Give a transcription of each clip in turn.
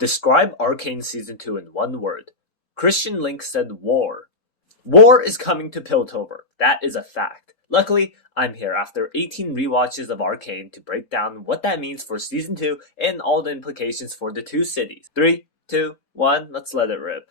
Describe Arcane Season 2 in one word. Christian Link said war. War is coming to Piltover. That is a fact. Luckily, I'm here after 18 rewatches of Arcane to break down what that means for Season 2 and all the implications for the two cities. 3, 2, 1, let's let it rip.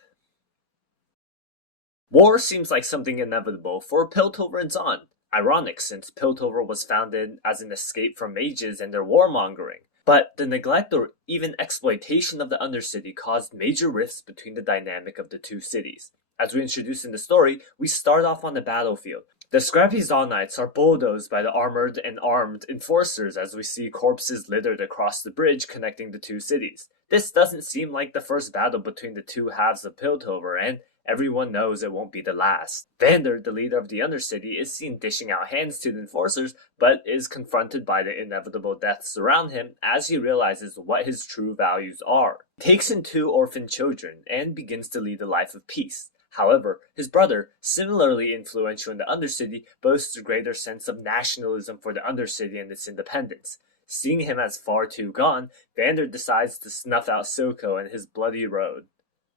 War seems like something inevitable for Piltover and Zon. Ironic, since Piltover was founded as an escape from mages and their warmongering. But the neglect or even exploitation of the Undercity caused major rifts between the dynamic of the two cities. As we introduce in the story, we start off on the battlefield. The scrappy Zonites are bulldozed by the armored and armed enforcers as we see corpses littered across the bridge connecting the two cities. This doesn't seem like the first battle between the two halves of Piltover, and everyone knows it won't be the last. Vander, the leader of the Undercity, is seen dishing out hands to the enforcers, but is confronted by the inevitable deaths around him as he realizes what his true values are. He takes in 2 orphan children and begins to lead a life of peace. However, his brother, similarly influential in the Undercity, boasts a greater sense of nationalism for the Undercity and its independence. Seeing him as far too gone, Vander decides to snuff out Silco and his bloody road.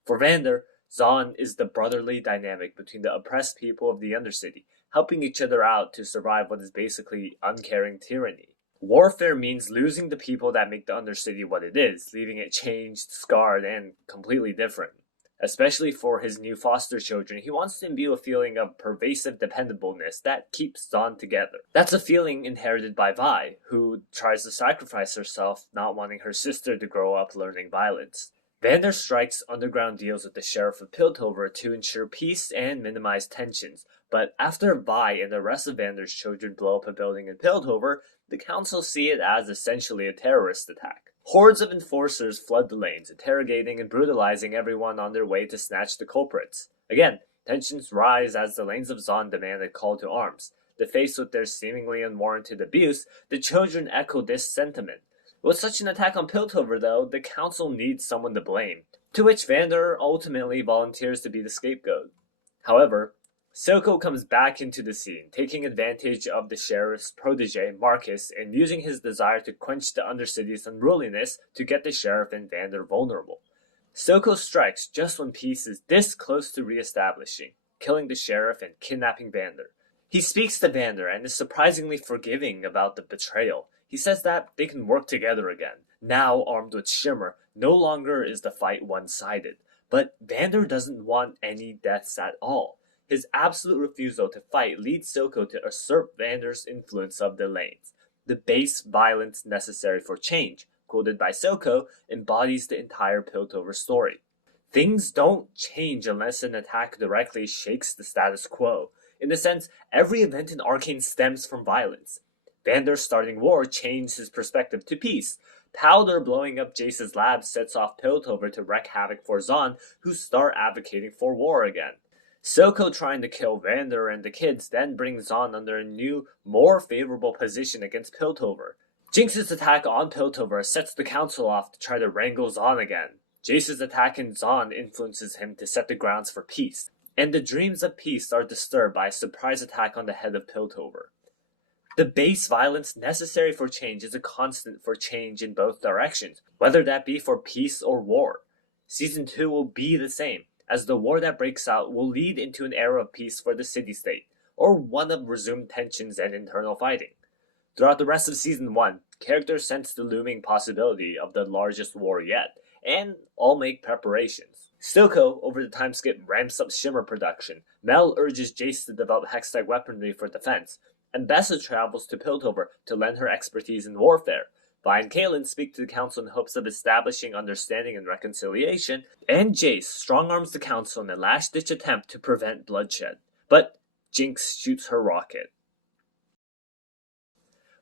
For Vander, Zon is the brotherly dynamic between the oppressed people of the Undercity, helping each other out to survive what is basically uncaring tyranny. Warfare means losing the people that make the Undercity what it is, leaving it changed, scarred, and completely different. Especially for his new foster children, he wants to imbue a feeling of pervasive dependableness that keeps Zon together. That's a feeling inherited by Vi, who tries to sacrifice herself, not wanting her sister to grow up learning violence. Vander strikes underground deals with the Sheriff of Piltover to ensure peace and minimize tensions, but after Vi and the rest of Vander's children blow up a building in Piltover, the Council see it as essentially a terrorist attack. Hordes of enforcers flood the lanes, interrogating and brutalizing everyone on their way to snatch the culprits. Again, tensions rise as the lanes of Zon demand a call to arms. Faced with their seemingly unwarranted abuse, the children echo this sentiment. With such an attack on Piltover, though, the Council needs someone to blame, to which Vander ultimately volunteers to be the scapegoat. However, Silco comes back into the scene, taking advantage of the sheriff's protege, Marcus, and using his desire to quench the Undercity's unruliness to get the sheriff and Vander vulnerable. Silco strikes just when peace is this close to re-establishing, killing the sheriff and kidnapping Vander. He speaks to Vander and is surprisingly forgiving about the betrayal. He says that they can work together again. Now armed with Shimmer, no longer is the fight one-sided. But Vander doesn't want any deaths at all. His absolute refusal to fight leads Silco to usurp Vander's influence of the lanes. The base violence necessary for change, quoted by Silco, embodies the entire Piltover story. Things don't change unless an attack directly shakes the status quo. In a sense, every event in Arcane stems from violence. Vander starting war changed his perspective to peace. Powder blowing up Jace's lab sets off Piltover to wreak havoc for Zon, who start advocating for war again. Silco trying to kill Vander and the kids then brings Zon under a new, more favorable position against Piltover. Jinx's attack on Piltover sets the Council off to try to wrangle Zon again. Jace's attack in Zon influences him to set the grounds for peace, and the dreams of peace are disturbed by a surprise attack on the head of Piltover. The base violence necessary for change is a constant for change in both directions, whether that be for peace or war. Season 2 will be the same, as the war that breaks out will lead into an era of peace for the city-state, or one of resumed tensions and internal fighting. Throughout the rest of Season 1, characters sense the looming possibility of the largest war yet, and all make preparations. Silco, over the time skip, ramps up Shimmer production. Mel urges Jace to develop hex-type weaponry for defense, and Bessa travels to Piltover to lend her expertise in warfare. Vi and Kaelin speak to the Council in hopes of establishing understanding and reconciliation, and Jace strong-arms the Council in a last-ditch attempt to prevent bloodshed. But Jinx shoots her rocket.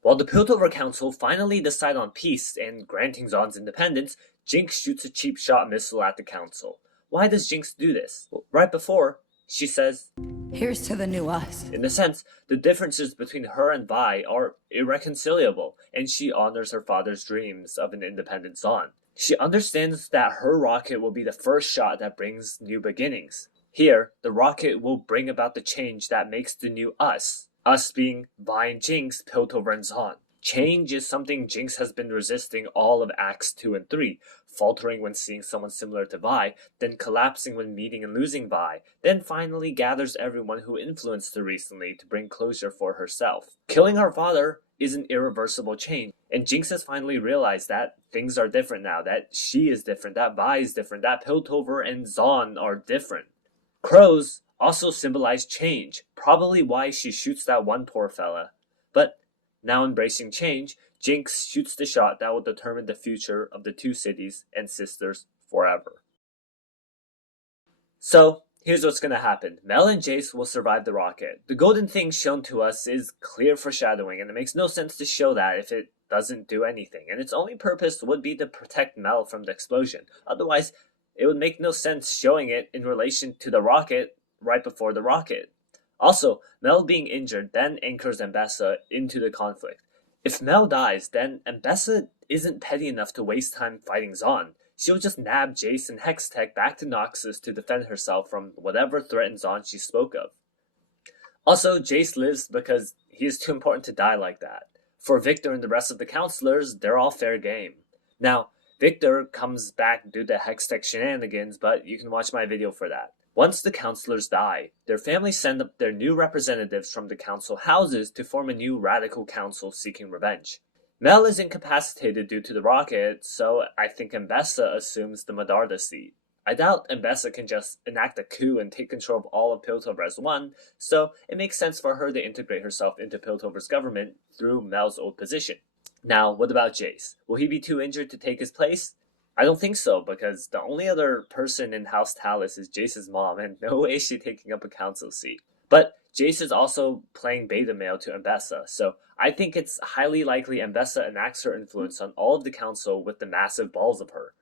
While the Piltover Council finally decide on peace and granting Zon's independence, Jinx shoots a cheap shot missile at the Council. Why does Jinx do this? Well, right before, she says, "Here's to the new us." In a sense, the differences between her and Vi are irreconcilable, and she honors her father's dreams of an independent Zon. She understands that her rocket will be the first shot that brings new beginnings. Here, the rocket will bring about the change that makes the new us. Us being Vi and Jinx, Piltover and Zon. Change is something Jinx has been resisting all of Acts 2 and 3, faltering when seeing someone similar to Vi, then collapsing when meeting and losing Vi, then finally gathers everyone who influenced her recently to bring closure for herself. Killing her father is an irreversible change, and Jinx has finally realized that things are different now, that she is different, that Vi is different, that Piltover and Zaun are different. Crows also symbolize change, probably why she shoots that one poor fella. But now embracing change, Jinx shoots the shot that will determine the future of the two cities and sisters forever. So, here's what's gonna happen. Mel and Jace will survive the rocket. The golden thing shown to us is clear foreshadowing, and it makes no sense to show that if it doesn't do anything, and its only purpose would be to protect Mel from the explosion. Otherwise, it would make no sense showing it in relation to the rocket right before the rocket. Also, Mel being injured then anchors Mbessa into the conflict. If Mel dies, then Mbessa isn't petty enough to waste time fighting Zaun. She'll just nab Jace and Hextech back to Noxus to defend herself from whatever threatened Zaun she spoke of. Also, Jace lives because he is too important to die like that. For Victor and the rest of the counselors, they're all fair game. Now, Victor comes back due to Hextech shenanigans, but you can watch my video for that. Once the counselors die, their families send up their new representatives from the council houses to form a new radical council seeking revenge. Mel is incapacitated due to the rocket, so I think Mbessa assumes the Medarda seat. I doubt Mbessa can just enact a coup and take control of all of Piltover as one, so it makes sense for her to integrate herself into Piltover's government through Mel's old position. Now, what about Jace? Will he be too injured to take his place? I don't think so, because the only other person in House Talus is Jace's mom, and no way is she taking up a council seat. But Jace is also playing beta male to Mbessa, so I think it's highly likely Mbessa enacts her influence on all of the council with the massive balls of her.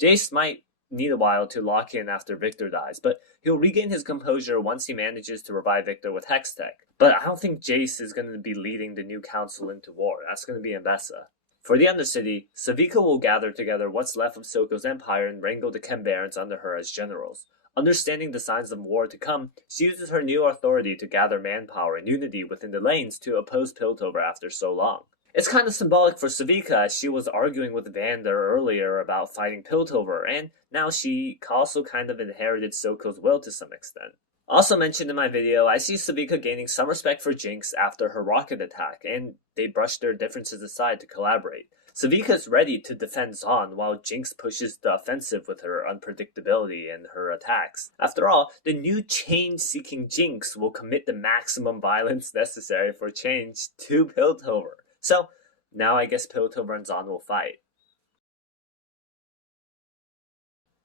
Jace might need a while to lock in after Victor dies, but he'll regain his composure once he manages to revive Victor with Hextech. But I don't think Jace is going to be leading the new council into war. That's going to be Mbessa. For the Undercity, Savika will gather together what's left of Soko's empire and wrangle the Chem Barons under her as generals. Understanding the signs of war to come, she uses her new authority to gather manpower and unity within the lanes to oppose Piltover after so long. It's kind of symbolic for Savika, as she was arguing with Vander earlier about fighting Piltover, and now she also kind of inherited Soko's will to some extent. Also mentioned in my video, I see Savika gaining some respect for Jinx after her rocket attack, and they brush their differences aside to collaborate. Savika is ready to defend Zaun while Jinx pushes the offensive with her unpredictability and her attacks. After all, the new change-seeking Jinx will commit the maximum violence necessary for change to Piltover. So, now I guess Piltover and Zaun will fight.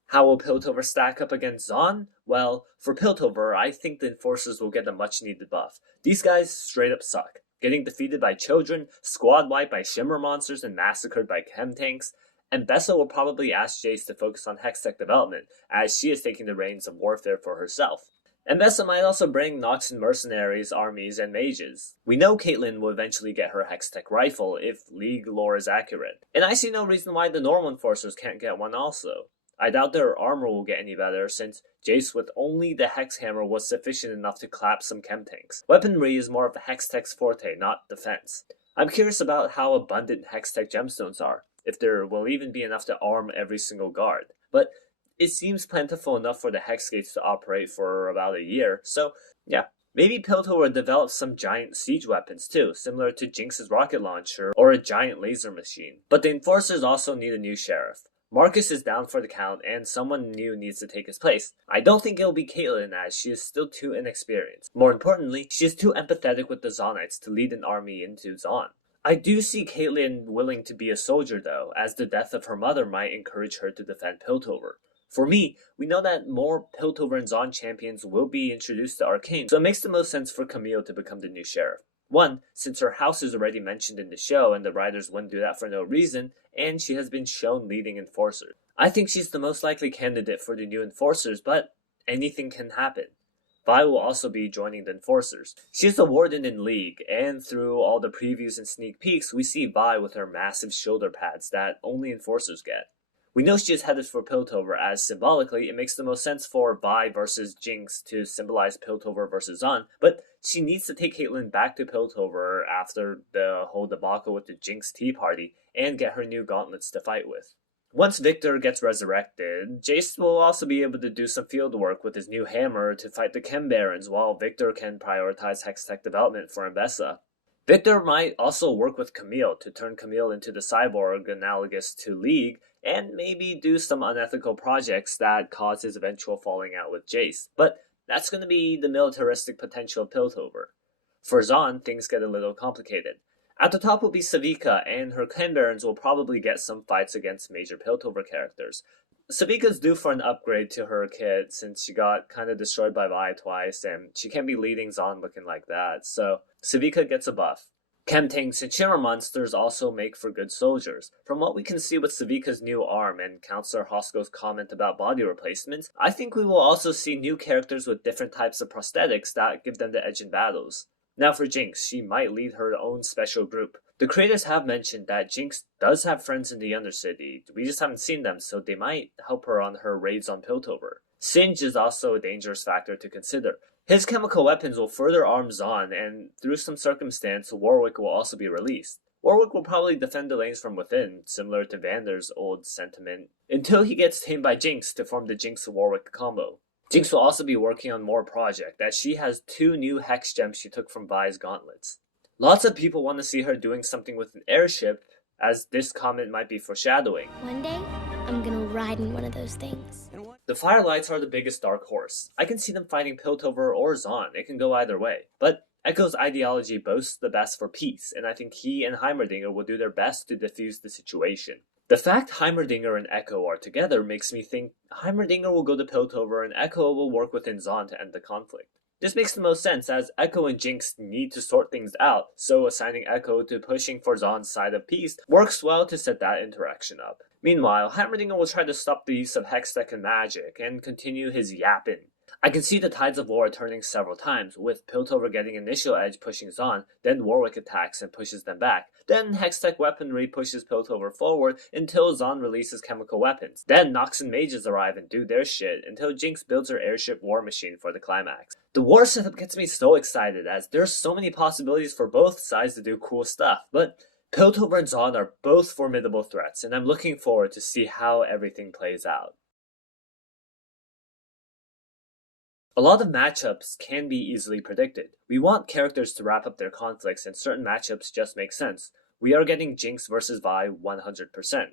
How will Piltover stack up against Zaun? Well, for Piltover, I think the Enforcers will get a much needed buff. These guys straight up suck. Getting defeated by children, squad wiped by Shimmer monsters, and massacred by chem tanks. And Bessa will probably ask Jace to focus on Hextech development, as she is taking the reins of warfare for herself. And Bessa might also bring Noxian mercenaries, armies, and mages. We know Caitlyn will eventually get her Hextech rifle if League lore is accurate. And I see no reason why the normal Enforcers can't get one also. I doubt their armor will get any better, since Jace with only the Hex Hammer was sufficient enough to collapse some chem tanks. Weaponry is more of a Hextech's forte, not defense. I'm curious about how abundant Hextech gemstones are, if there will even be enough to arm every single guard. But it seems plentiful enough for the Hex Gates to operate for about a year, so yeah. Maybe Piltover develops some giant siege weapons too, similar to Jinx's rocket launcher or a giant laser machine. But the Enforcers also need a new sheriff. Marcus is down for the count, and someone new needs to take his place. I don't think it'll be Caitlyn, as she is still too inexperienced. More importantly, she is too empathetic with the Zaunites to lead an army into Zaun. I do see Caitlyn willing to be a soldier though, as the death of her mother might encourage her to defend Piltover. For me, we know that more Piltover and Zaun champions will be introduced to Arcane, so it makes the most sense for Camille to become the new sheriff. One, since her house is already mentioned in the show and the writers wouldn't do that for no reason, and she has been shown leading Enforcers. I think she's the most likely candidate for the new Enforcers, but anything can happen. Vi will also be joining the Enforcers. She's a warden in League, and through all the previews and sneak peeks, we see Vi with her massive shoulder pads that only Enforcers get. We know she is headed for Piltover, as symbolically it makes the most sense for Vi versus Jinx to symbolize Piltover versus Zahn, but she needs to take Caitlyn back to Piltover after the whole debacle with the Jinx Tea Party and get her new gauntlets to fight with. Once Victor gets resurrected, Jace will also be able to do some field work with his new hammer to fight the Chem Barons, while Victor can prioritize Hextech development for Ambessa. Victor might also work with Camille to turn Camille into the cyborg analogous to League, and maybe do some unethical projects that cause his eventual falling out with Jace, but that's going to be the militaristic potential of Piltover. For Zahn, things get a little complicated. At the top will be Savika, and her Chem Barons will probably get some fights against major Piltover characters. Savika's due for an upgrade to her kit since she got kind of destroyed by Vi twice, and she can't be leading Zahn looking like that, so Savika gets a buff. Chem tanks and shimmer monsters also make for good soldiers. From what we can see with Savika's new arm and Counselor Hosko's comment about body replacements, I think we will also see new characters with different types of prosthetics that give them the edge in battles. Now for Jinx, she might lead her own special group. The creators have mentioned that Jinx does have friends in the Undercity. We just haven't seen them, so they might help her on her raids on Piltover. Singe is also a dangerous factor to consider. His chemical weapons will further arm Zahn, and through some circumstance, Warwick will also be released. Warwick will probably defend the lanes from within, similar to Vander's old sentiment, until he gets tamed by Jinx to form the Jinx-Warwick combo. Jinx will also be working on more project, as she has 2 new Hex Gems she took from Vi's gauntlets. Lots of people want to see her doing something with an airship, as this comment might be foreshadowing. One day, I'm gonna ride in one of those things. The Firelights are the biggest dark horse. I can see them fighting Piltover or Zahn, it can go either way. But Echo's ideology boasts the best for peace, and I think he and Heimerdinger will do their best to defuse the situation. The fact Heimerdinger and Echo are together makes me think Heimerdinger will go to Piltover and Echo will work within Zahn to end the conflict. This makes the most sense, as Echo and Jinx need to sort things out, so assigning Echo to pushing for Zahn's side of peace works well to set that interaction up. Meanwhile, Heimerdinger will try to stop the use of Hextech and magic, and continue his yapping. I can see the tides of war turning several times, with Piltover getting initial edge pushing Zahn, then Warwick attacks and pushes them back. Then Hextech weaponry pushes Piltover forward until Zahn releases chemical weapons. Then Nox and mages arrive and do their shit until Jinx builds her airship war machine for the climax. The war setup gets me so excited, as there's so many possibilities for both sides to do cool stuff, but Piltover and Zahn are both formidable threats, and I'm looking forward to see how everything plays out. A lot of matchups can be easily predicted. We want characters to wrap up their conflicts, and certain matchups just make sense. We are getting Jinx versus Vi 100%.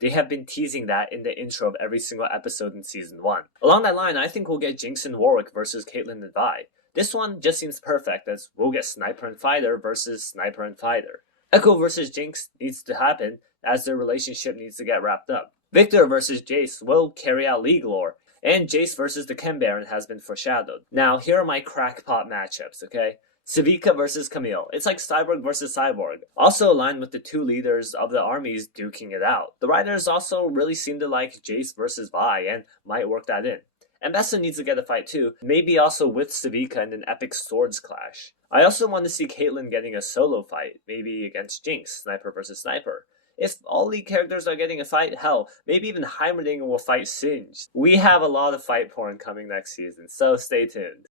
They have been teasing that in the intro of every single episode in Season 1. Along that line, I think we'll get Jinx and Warwick versus Caitlyn and Vi. This one just seems perfect, as we'll get Sniper and Fighter versus Sniper and Fighter. Echo versus Jinx needs to happen, as their relationship needs to get wrapped up. Victor versus Jace will carry out League lore, and Jace versus the Chem Baron has been foreshadowed. Now, here are my crackpot matchups, okay? Savika versus Camille. It's like Cyborg versus Cyborg. Also aligned with the 2 leaders of the armies duking it out. The writers also really seem to like Jace versus Vi and might work that in. Ambessa needs to get a fight too, maybe also with Savika in an epic swords clash. I also want to see Caitlyn getting a solo fight, maybe against Jinx, Sniper versus Sniper. If all the characters are getting a fight, hell, maybe even Heimerdinger will fight Singe. We have a lot of fight porn coming next season, so stay tuned.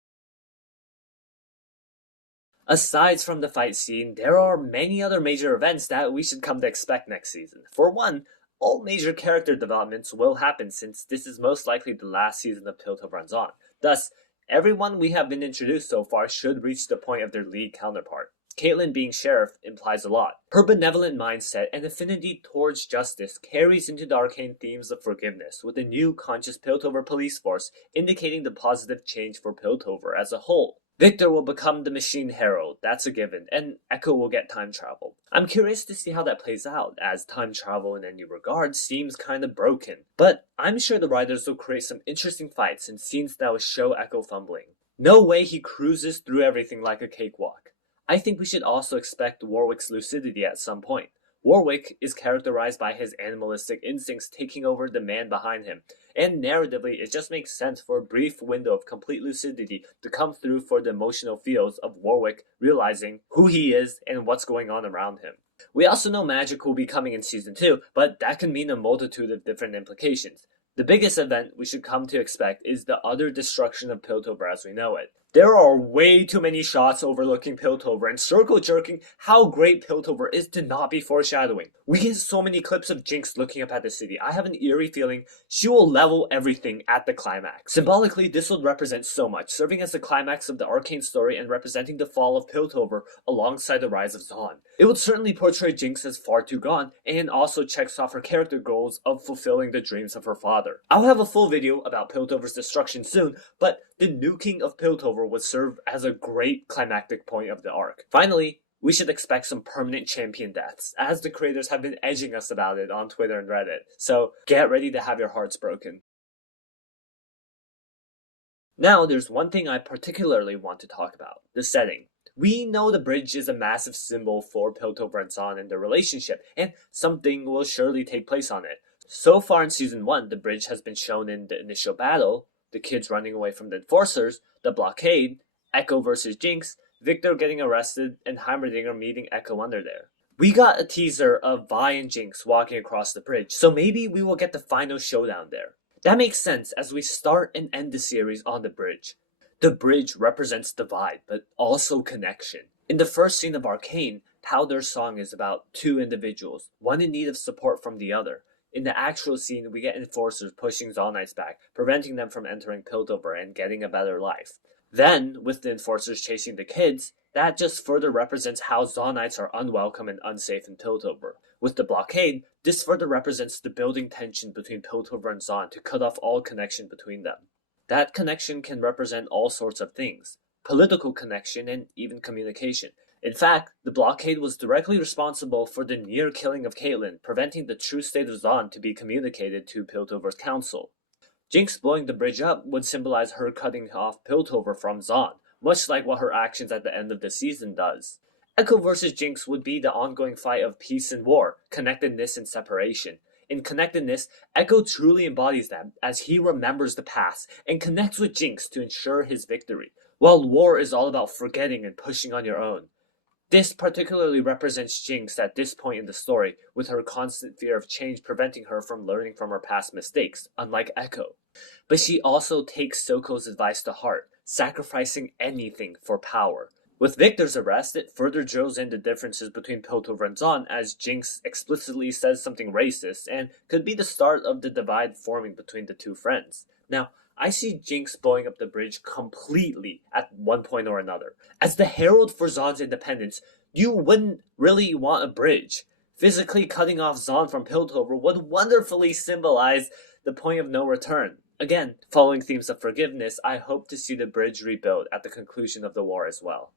Aside from the fight scene, there are many other major events that we should come to expect next season. For one, all major character developments will happen, since this is most likely the last season of Piltover and Zahn. Thus, everyone we have been introduced so far should reach the point of their League counterpart. Caitlyn being sheriff implies a lot. Her benevolent mindset and affinity towards justice carries into the arcane themes of forgiveness, with a new conscious Piltover police force indicating the positive change for Piltover as a whole. Victor will become the Machine Herald, that's a given, and Echo will get time travel. I'm curious to see how that plays out, as time travel in any regard seems kinda broken. But I'm sure the writers will create some interesting fights and scenes that will show Echo fumbling. No way he cruises through everything like a cakewalk. I think we should also expect Warwick's lucidity at some point. Warwick is characterized by his animalistic instincts taking over the man behind him, and narratively it just makes sense for a brief window of complete lucidity to come through for the emotional feels of Warwick realizing who he is and what's going on around him. We also know magic will be coming in Season 2, but that can mean a multitude of different implications. The biggest event we should come to expect is the utter destruction of Piltover as we know it. There are way too many shots overlooking Piltover and circle jerking how great Piltover is to not be foreshadowing. We get so many clips of Jinx looking up at the city. I have an eerie feeling she will level everything at the climax. Symbolically, this would represent so much, serving as the climax of the arcane story and representing the fall of Piltover alongside the rise of Zaun. It would certainly portray Jinx as far too gone, and also checks off her character goals of fulfilling the dreams of her father. I'll have a full video about Piltover's destruction soon, but the nuking of Piltover would serve as a great climactic point of the arc. Finally, we should expect some permanent champion deaths, as the creators have been edging us about it on Twitter and Reddit, so get ready to have your hearts broken. Now, there's one thing I particularly want to talk about, the setting. We know the bridge is a massive symbol for Piltover and Zaun and their relationship, and something will surely take place on it. So far in Season 1, the bridge has been shown in the initial battle, the kids running away from the enforcers, the blockade, Echo versus Jinx, Victor getting arrested, and Heimerdinger meeting Echo under there. We got a teaser of Vi and Jinx walking across the bridge, so maybe we will get the final showdown there. That makes sense as we start and end the series on the bridge. The bridge represents divide, but also connection. In the first scene of Arcane, Powder's song is about two individuals, one in need of support from the other. In the actual scene, we get enforcers pushing Zaunites back, preventing them from entering Piltover and getting a better life. Then, with the enforcers chasing the kids, that just further represents how Zaunites are unwelcome and unsafe in Piltover. With the blockade, this further represents the building tension between Piltover and Zaun to cut off all connection between them. That connection can represent all sorts of things, political connection and even communication. In fact, the blockade was directly responsible for the near killing of Caitlyn, preventing the true state of Zaun to be communicated to Piltover's council. Jinx blowing the bridge up would symbolize her cutting off Piltover from Zaun, much like what her actions at the end of the season does. Echo versus Jinx would be the ongoing fight of peace and war, connectedness and separation. In connectedness, Echo truly embodies that as he remembers the past and connects with Jinx to ensure his victory, while war is all about forgetting and pushing on your own. This particularly represents Jinx at this point in the story, with her constant fear of change preventing her from learning from her past mistakes, unlike Echo. But she also takes Soko's advice to heart, sacrificing anything for power. With Victor's arrest, it further drills in the differences between Piltover and Zaun as Jinx explicitly says something racist and could be the start of the divide forming between the two friends. Now, I see Jinx blowing up the bridge completely at one point or another. As the herald for Zaun's independence, you wouldn't really want a bridge. Physically cutting off Zaun from Piltover would wonderfully symbolize the point of no return. Again, following themes of forgiveness, I hope to see the bridge rebuilt at the conclusion of the war as well.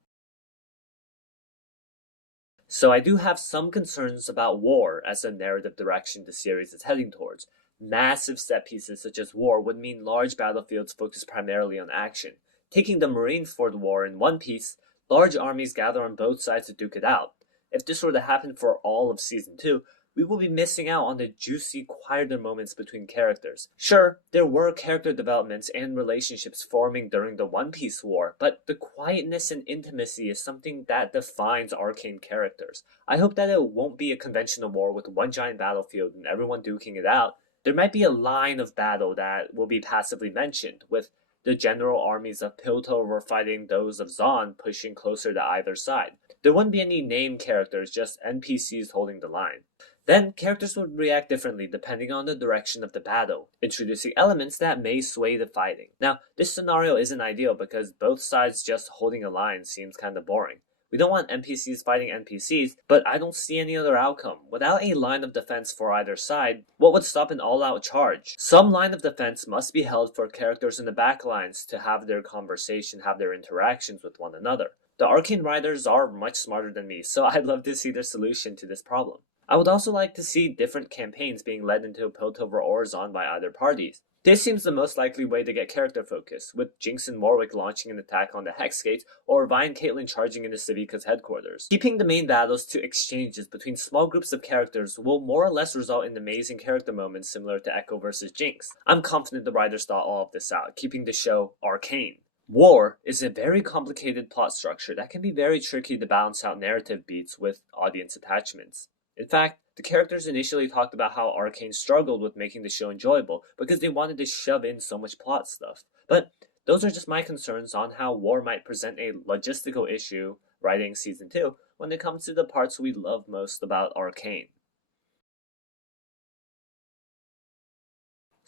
So I do have some concerns about war as the narrative direction the series is heading towards. Massive set pieces such as war would mean large battlefields focused primarily on action. Taking the Marineford War in One Piece, large armies gather on both sides to duke it out. If this were to happen for all of Season 2, we will be missing out on the juicy, quieter moments between characters. Sure, there were character developments and relationships forming during the One Piece War, but the quietness and intimacy is something that defines Arcane characters. I hope that it won't be a conventional war with one giant battlefield and everyone duking it out. There might be a line of battle that will be passively mentioned, with the general armies of Piltover fighting those of Zaun pushing closer to either side. There wouldn't be any named characters, just NPCs holding the line. Then, characters would react differently depending on the direction of the battle, introducing elements that may sway the fighting. Now, this scenario isn't ideal because both sides just holding a line seems kinda boring. We don't want NPCs fighting NPCs, but I don't see any other outcome. Without a line of defense for either side, what would stop an all-out charge? Some line of defense must be held for characters in the backlines to have their conversation, have their interactions with one another. The Arcane writers are much smarter than me, so I'd love to see their solution to this problem. I would also like to see different campaigns being led into Piltover or Zaun by either parties. This seems the most likely way to get character focus, with Jinx and Warwick launching an attack on the Hex Gates, or Vi and Caitlyn charging into Civica's headquarters. Keeping the main battles to exchanges between small groups of characters will more or less result in amazing character moments similar to Echo vs Jinx. I'm confident the writers thought all of this out, keeping the show arcane. War is a very complicated plot structure that can be very tricky to balance out narrative beats with audience attachments. In fact, the characters initially talked about how Arcane struggled with making the show enjoyable because they wanted to shove in so much plot stuff. But those are just my concerns on how War might present a logistical issue writing season 2 when it comes to the parts we love most about Arcane.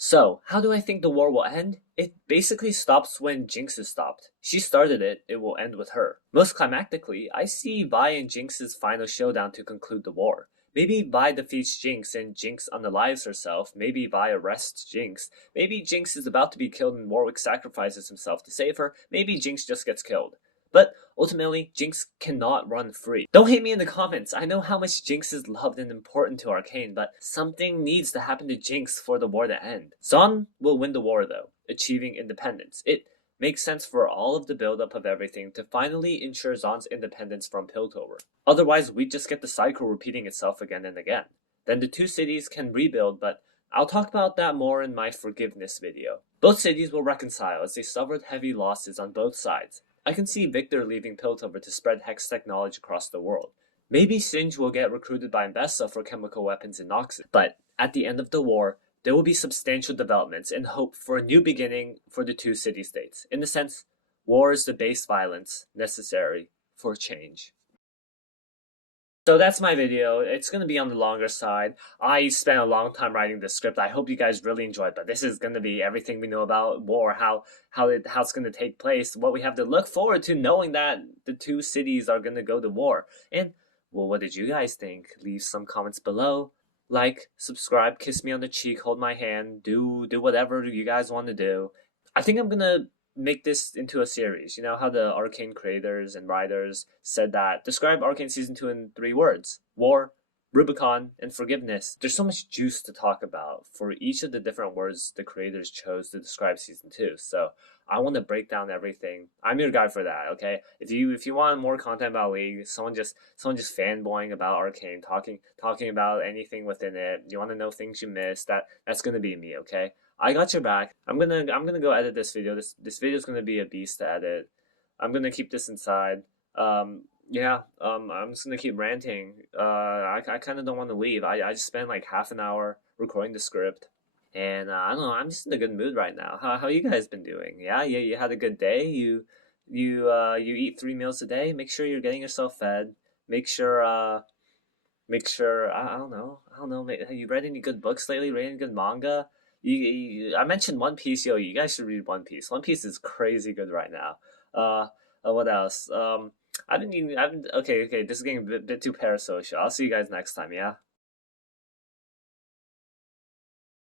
So, how do I think the war will end? It basically stops when Jinx is stopped. She started it, it will end with her. Most climactically, I see Vi and Jinx's final showdown to conclude the war. Maybe Vi defeats Jinx and Jinx unalives herself. Maybe Vi arrests Jinx. Maybe Jinx is about to be killed and Warwick sacrifices himself to save her. Maybe Jinx just gets killed. But ultimately, Jinx cannot run free. Don't hate me in the comments. I know how much Jinx is loved and important to Arcane, but something needs to happen to Jinx for the war to end. Zaun will win the war though, achieving independence. It makes sense for all of the buildup of everything to finally ensure Zaun's independence from Piltover. Otherwise, we just get the cycle repeating itself again and again. Then the two cities can rebuild, but I'll talk about that more in my forgiveness video. Both cities will reconcile as they suffered heavy losses on both sides. I can see Victor leaving Piltover to spread Hex technology across the world. Maybe Singe will get recruited by Mbessa for chemical weapons in Noxus. But at the end of the war, there will be substantial developments and hope for a new beginning for the two city-states. In a sense, war is the base violence necessary for change. So that's my video. It's going to be on the longer side. I spent a long time writing this script. I hope you guys really enjoyed, but this is going to be everything we know about war, how it's going to take place, what we have to look forward to knowing that the two cities are going to go to war. And, well, what did you guys think? Leave some comments below. Like, subscribe, kiss me on the cheek, hold my hand, do whatever you guys want to do. I think I'm going to make this into a series. You know how the Arcane creators and writers said that describe Arcane Season 2 in 3 words: war, Rubicon, and forgiveness. There's so much juice to talk about for each of the different words the creators chose to describe Season 2. So I want to break down everything. I'm your guy for that, okay? If you want more content about League, someone just fanboying about Arcane, talking about anything within it, you want to know things you missed, that's gonna be me, okay? I got your back. I'm gonna go edit this video. This video is gonna be a beast to edit. I'm gonna keep this inside. Yeah. I'm just gonna keep ranting. I kind of don't want to leave. I just spent like half an hour recording the script, and I don't know. I'm just in a good mood right now. How you guys been doing? Yeah. You had a good day. You eat 3 meals a day. Make sure you're getting yourself fed. Make sure I don't know. Have you read any good books lately? Read any good manga? I mentioned One Piece. Yo, you guys should read One Piece. One Piece is crazy good right now. What else? Okay. This is getting a bit too parasocial. I'll see you guys next time. Yeah.